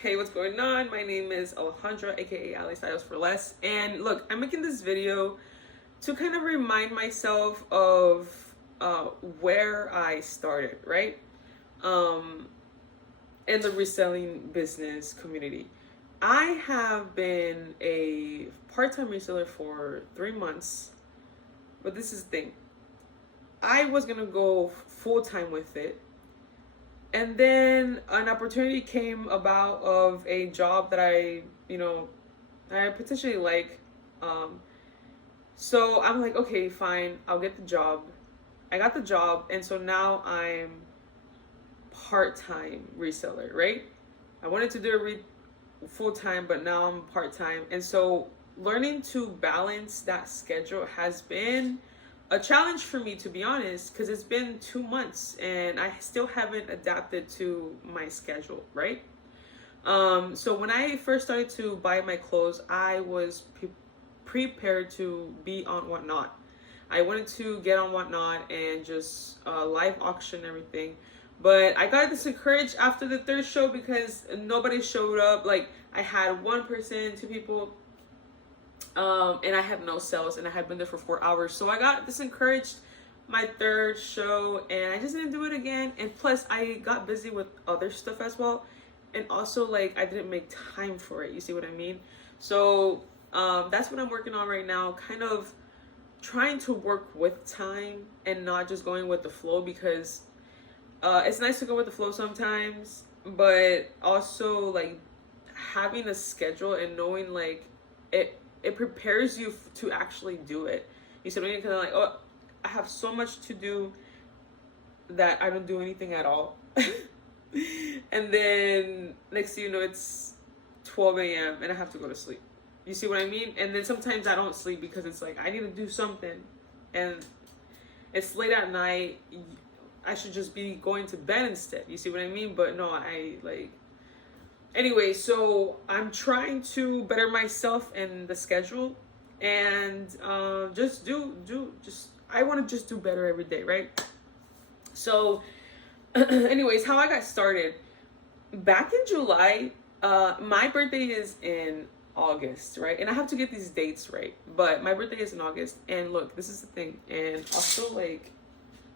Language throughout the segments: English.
Hey, what's going on? My name is Alejandra, aka Ali Styles for Less. And look, I'm making this video to kind of remind myself of where I started, right? Um, in the reselling business community. I have been a part-time reseller for 3 months, but this is the thing. I was gonna go full-time with it, and then an opportunity came about of a job that I potentially like. Um, so I'm like, okay, fine, I'll get the job. I got the job, and so now I'm part-time reseller, right? I wanted to do it full-time, but now I'm part-time. And so learning to balance that schedule has been a challenge for me, to be honest, because it's been 2 months and I still haven't adapted to my schedule, right? So when I first started to buy my clothes, I was prepared to be on Whatnot. I wanted to get on Whatnot and just live auction everything. But I got discouraged after the third show because nobody showed up. Like, I had one person, two people, and I had no sales, and I had been there for 4 hours. So I got discouraged my third show, and I just didn't do it again. And plus, I got busy with other stuff as well. And also, like, I didn't make time for it. You see what I mean? So that's what I'm working on right now. Kind of trying to work with time and not just going with the flow, because it's nice to go with the flow sometimes, but also like having a schedule and knowing like it prepares you to actually do it. You said when you're kind of like, oh, I have so much to do that I don't do anything at all. And then next thing you know, it's 12 a.m. and I have to go to sleep. You see what I mean? And then sometimes I don't sleep because it's like I need to do something, and it's late at night. I should just be going to bed instead. You see what I mean? But no, anyway, so I'm trying to better myself in the schedule, and I want to just do better every day, right? So anyways, how I got started back in July. My birthday is in August, right? And I have to get these dates right, but my birthday is in August. And look, this is the thing, and also, like,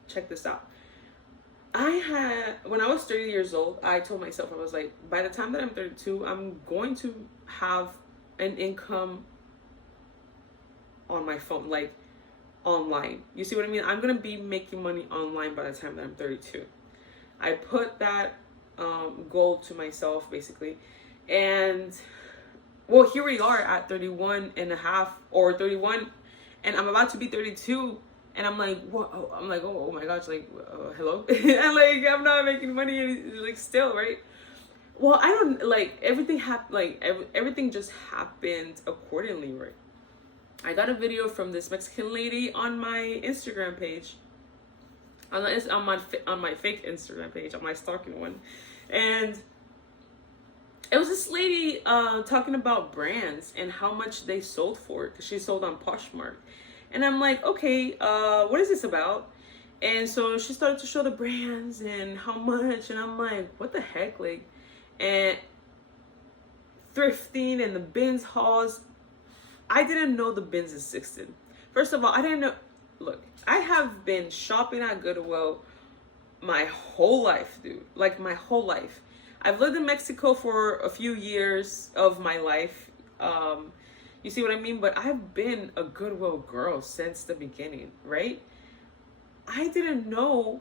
check this out. When I was 30 years old, I told myself, I was like, by the time that I'm 32, I'm going to have an income on my phone, like online. You see what I mean? I'm going to be making money online by the time that I'm 32. I put that goal to myself, basically. And well, here we are at 31 and a half, or 31, and I'm about to be 32. And I'm like, what? I'm like, oh my gosh, like, hello? And like, I'm not making money, like, still, right? Well, I don't, like, everything happened, like, everything just happened accordingly, right? I got a video from this Mexican lady on my Instagram page, on my fake Instagram page, on my stalking one, and it was this lady talking about brands and how much they sold for it, because she sold on Poshmark. And I'm like, okay, what is this about? And so she started to show the brands and how much, and I'm like, what the heck? Like, and thrifting and the bins hauls. I didn't know the bins existed. First of all, I didn't know. Look, I have been shopping at Goodwill my whole life, dude. Like, my whole life. I've lived in Mexico for a few years of my life. You see what I mean? But I've been a Goodwill girl since the beginning, right? I didn't know,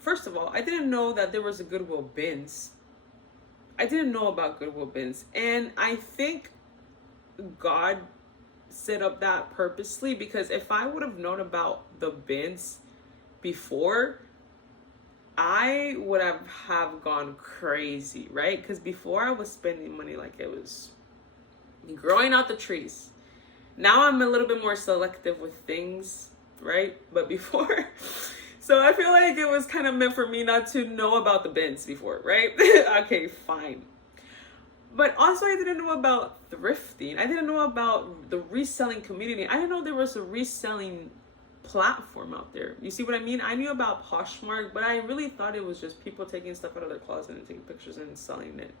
first of all, I didn't know that there was a Goodwill bins. I didn't know about Goodwill bins. And I think God set up that purposely, because if I would have known about the bins before, I would have gone crazy, right? Because before I was spending money like it was growing out the trees. Now I'm a little bit more selective with things, right? But before, so I feel like it was kind of meant for me not to know about the bins before, right? Okay, fine. But also, I didn't know about thrifting. I didn't know about the reselling community. I didn't know there was a reselling platform out there. You see what I mean? I knew about Poshmark, but I really thought it was just people taking stuff out of their closet and taking pictures and selling it.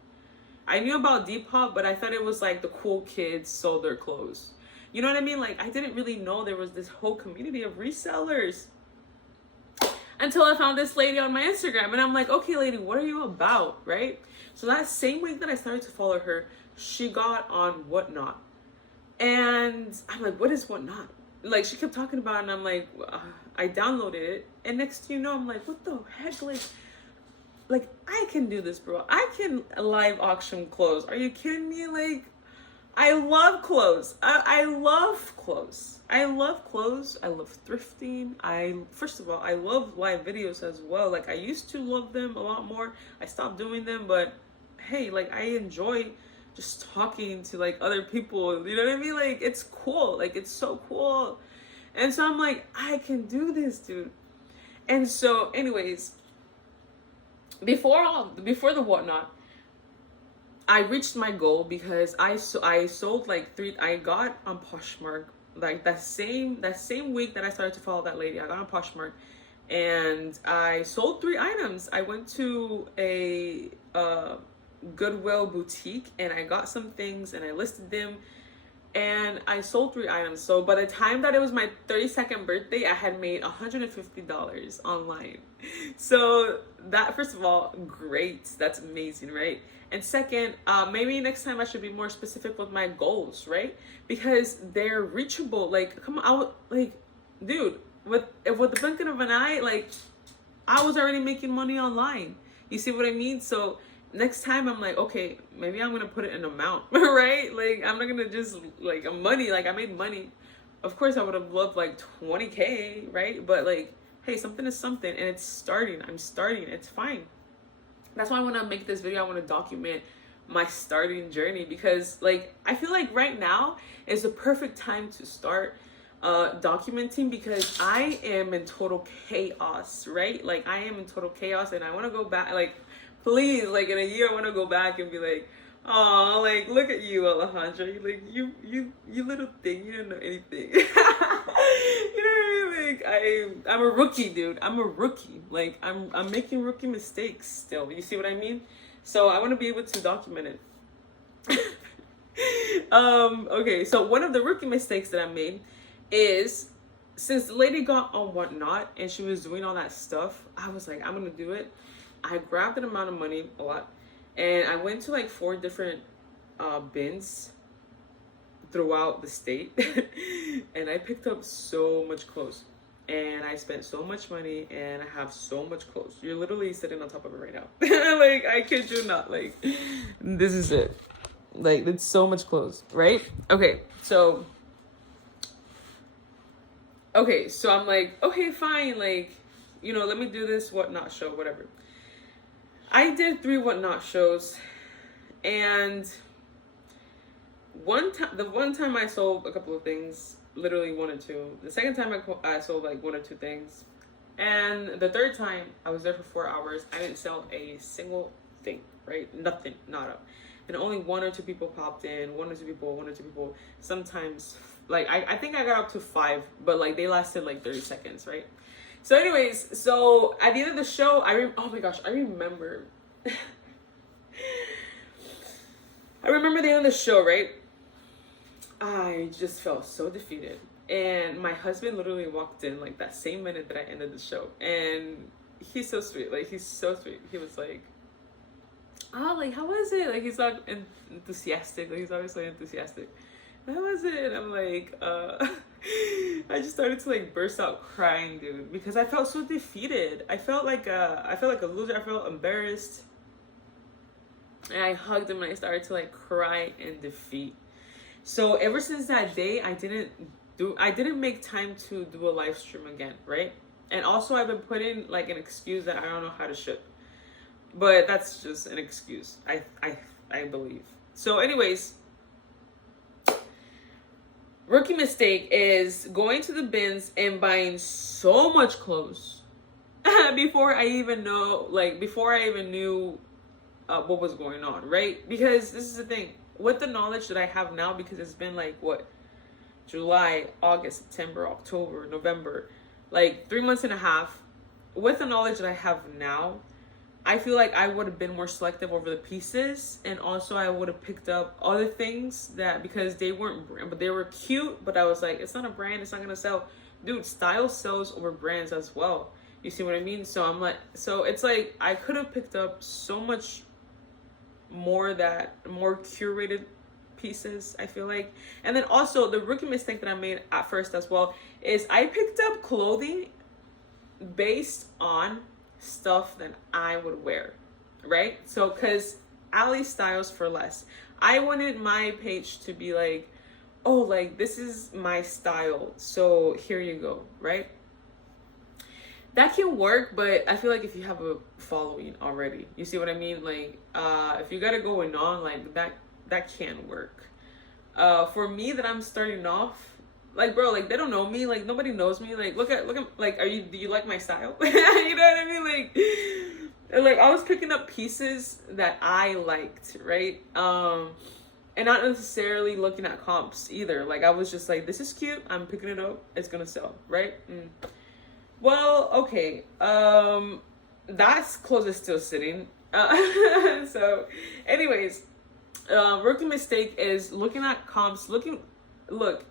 I knew about Depop, but I thought it was like the cool kids sold their clothes. You know what I mean? Like, I didn't really know there was this whole community of resellers until I found this lady on my Instagram. And I'm like, okay, lady, what are you about, right? So that same week that I started to follow her, she got on Whatnot. And I'm like, what is Whatnot? Like, she kept talking about it, and I'm like, I downloaded it. And next thing you know, I'm like, what the heck? Like, I can do this, bro. I can live auction clothes. Are you kidding me? Like, I love clothes. I love clothes. I love clothes. I love thrifting. First of all, I love live videos as well. Like, I used to love them a lot more. I stopped doing them, but hey, like, I enjoy just talking to like other people. You know what I mean? Like, it's cool. Like, it's so cool. And so I'm like, I can do this, dude. And so, anyways, before the Whatnot, I reached my goal because I sold like 3. I got on Poshmark like that same week that I started to follow that lady. I got on Poshmark and I sold 3 items. I went to a Goodwill boutique and I got some things and I listed them and I sold 3 items. So by the time that it was my 32nd birthday, I had made $150 online. So that, first of all, great. That's amazing, right? And second, maybe next time I should be more specific with my goals, right? Because they're reachable. Like, come on, like, dude, with the blink of an eye, like, I was already making money online. You see what I mean? So next time I'm like, okay, maybe I'm gonna put it in amount, right? Like, I'm not gonna just like money. Like, I made money. Of course, I would have loved like 20K, right? But like, hey, something is something, and it's starting. I'm starting. It's fine. That's why I want to make this video. I want to document my starting journey because, like, I feel like right now is the perfect time to start documenting because I am in total chaos, right? Like, I am in total chaos, and I want to go back. Like, please, like, in a year, I want to go back and be like, oh, like, look at you, Alejandra. Like, you little thing. You don't know anything. You know what I mean? Like, I'm a rookie, dude. I'm a rookie. Like, I'm making rookie mistakes still. You see what I mean? So I want to be able to document it. Okay, so one of the rookie mistakes that I made is, since the lady got on Whatnot and she was doing all that stuff, I was like, I'm gonna do it. I grabbed an amount of money, a lot, and I went to like 4 different bins throughout the state and I picked up so much clothes and I spent so much money and I have so much clothes. You're literally sitting on top of it right now. Like, I kid you not. Like, this is it. Like, it's so much clothes, right? Okay, so I'm like, okay, fine, like, you know, let me do this Whatnot show, whatever. I did 3 Whatnot shows, and the one time I sold a couple of things, literally 1 or 2. The second time I sold like 1 or 2 things, and the third time I was there for 4 hours. I didn't sell a single thing, right? Nothing, nada. And only 1 or 2 people popped in. 1 or 2 people. Sometimes, like, I think I got up to 5, but like they lasted like 30 seconds, right? So anyways, so at the end of the show, oh my gosh, I remember. I remember the end of the show, right? I just felt so defeated. And my husband literally walked in like that same minute that I ended the show. And he's so sweet. Like, he's so sweet. He was like, oh, like, how was it? Like, he's like enthusiastic. Like, he's always so enthusiastic. How was it? And I'm like, I just started to like burst out crying, dude, because I felt so defeated. I felt like a loser. I felt embarrassed. And I hugged him and I started to like cry in defeat. So ever since that day, I didn't make time to do a live stream again, right? And also I've been putting like an excuse that I don't know how to ship. But that's just an excuse, I believe. So anyways, rookie mistake is going to the bins and buying so much clothes before I even knew what was going on, right? Because this is the thing, with the knowledge that I have now, because it's been like what, July, August, September, October, November, like 3 months and a half. With the knowledge that I have now, I feel like I would have been more selective over the pieces, and also I would have picked up other things that, because they weren't but they were cute, but I was like, it's not a brand, it's not gonna sell. Dude, style sells over brands as well. You see what I mean? So I'm like, so it's like I could have picked up so much more curated pieces, I feel like. And then also the rookie mistake that I made at first as well is I picked up clothing based on stuff that I would wear, right? So because Ali styles for less, I wanted my page to be like, oh, like this is my style, so here you go, right? That can work, but I feel like if you have a following already, you see what I mean? Like, if you got it going on, like that can work. For me, that I'm starting off, like, bro, like they don't know me, like nobody knows me. Like, look at, like, do you like my style? You know what I mean? Like I was picking up pieces that I liked, right? And not necessarily looking at comps either. Like I was just like, this is cute, I'm picking it up, it's gonna sell, right? Well, okay. That clothes is still sitting. So, anyways, rookie mistake is looking at comps. Look.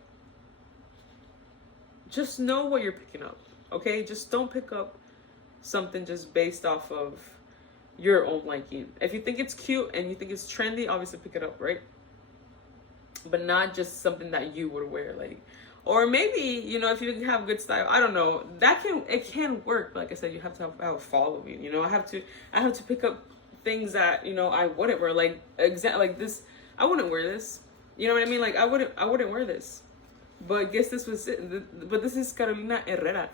Just know what you're picking up. Okay, just don't pick up something just based off of your own liking. If you think it's cute and you think it's trendy, obviously pick it up, right? But not just something that you would wear, like. Or maybe, you know, if you have good style, I don't know. It can work. Like I said, you have to have a following. You know, I have to pick up things that, you know, I wouldn't wear. Like like this, I wouldn't wear this. You know what I mean? Like I wouldn't wear this. But guess this was it. But this is Carolina Herrera.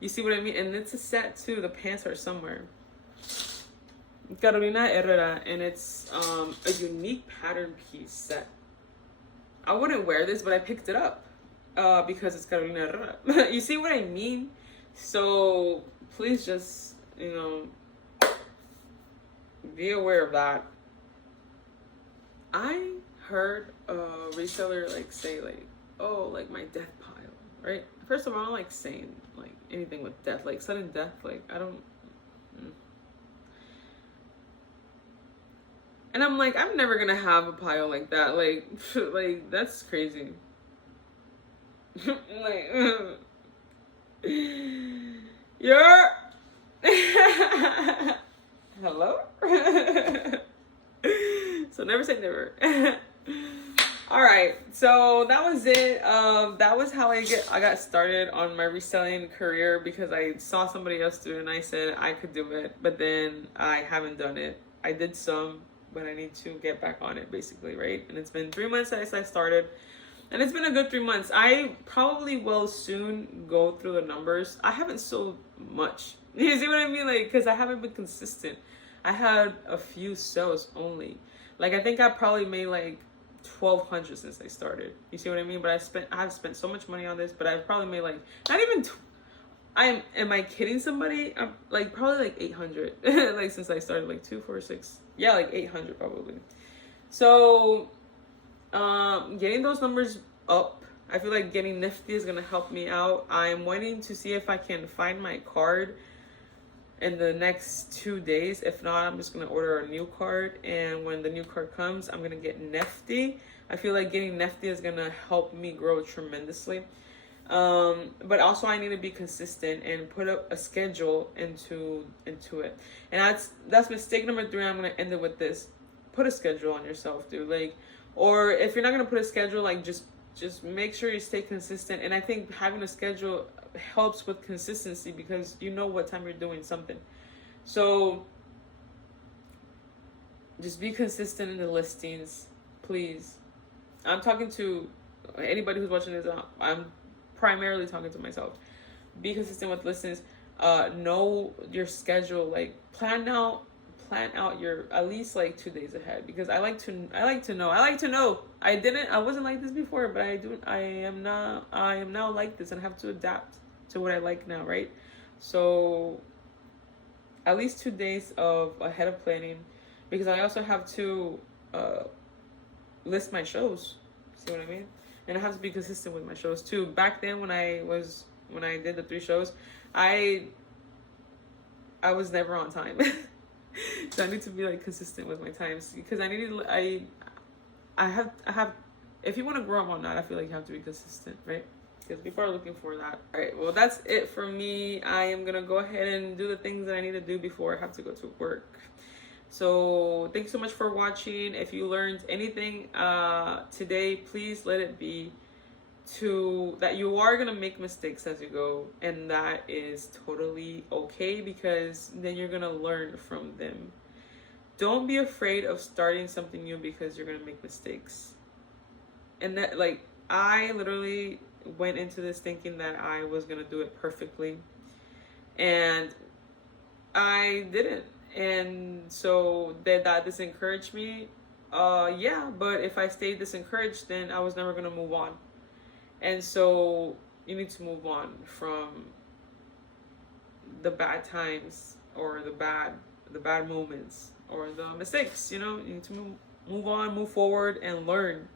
You see what I mean? And it's a set too. The pants are somewhere. Carolina Herrera, and it's a unique pattern piece set. I wouldn't wear this, but I picked it up. Because it's Carolina Herrera. You see what I mean? So please just, you know, be aware of that. I heard a reseller like say like, oh, like my death pile, right? First of all, I don't like saying like anything with death, like sudden death, like I don't. And I'm like, I'm never gonna have a pile like that. Like, like that's crazy. Like, you're hello. So never say never. All right, so that was it. That was how I got started on my reselling career, because I saw somebody else do it and I said I could do it, but then I haven't done it. I did some, but I need to get back on it, basically, right? And it's been 3 months since I started. And it's been a good 3 months. I probably will soon go through the numbers. I haven't sold much. You see what I mean? Like, because I haven't been consistent. I had a few sales only. Like, I think I probably made like 1,200 since I started. You see what I mean? But I have spent so much money on this, but I've probably made like, not even, am I kidding somebody? I'm like probably like 800. Like since I started, like 2, 4, 6. Yeah, like 800 probably. So, getting those numbers up, I feel like getting nifty is gonna help me out. I'm waiting to see if I can find my card in the next 2 days. If not, I'm just gonna order a new card, and when the new card comes, I'm gonna get nifty. I feel like getting nifty is gonna help me grow tremendously. But also I need to be consistent and put up a schedule into it. And that's mistake number 3. I'm gonna end it with this. Put a schedule on yourself, dude. Like, or if you're not gonna put a schedule, like just make sure you stay consistent. And I think having a schedule helps with consistency, because you know what time you're doing something. So just be consistent in the listings, please. I'm talking to anybody who's watching this. I'm primarily talking to myself. Be consistent with listings. Know your schedule. Like plan out your at least like 2 days ahead, because I like to know. I wasn't like this before, but I am now like this, and I have to adapt to what I like now, right? So at least 2 days ahead of planning, because I also have to list my shows. See what I mean? And I have to be consistent with my shows too. Back then when I did the 3 shows, I was never on time. So I need to be like consistent with my times because I have if you want to grow up on that, I feel like you have to be consistent, right? Because people are looking for that. All right, well, that's it for me. I am gonna go ahead and do the things that I need to do before I have to go to work. So thanks so much for watching. If you learned anything today, please let it be that you are gonna make mistakes as you go, and that is totally okay because then you're gonna learn from them. Don't be afraid of starting something new because you're gonna make mistakes. And that, like, I literally went into this thinking that I was gonna do it perfectly, and I didn't. And so that disencouraged me. Yeah, but if I stayed disencouraged, then I was never gonna move on. And so you need to move on from the bad times or the bad moments or the mistakes. You need to move on, move forward, and learn.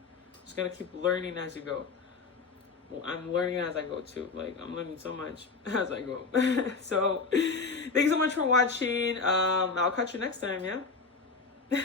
Just gotta keep learning as you go. Well, I'm learning as I go too. Like, I'm learning so much as I go. So thanks so much for watching. I'll catch you next time. Yeah.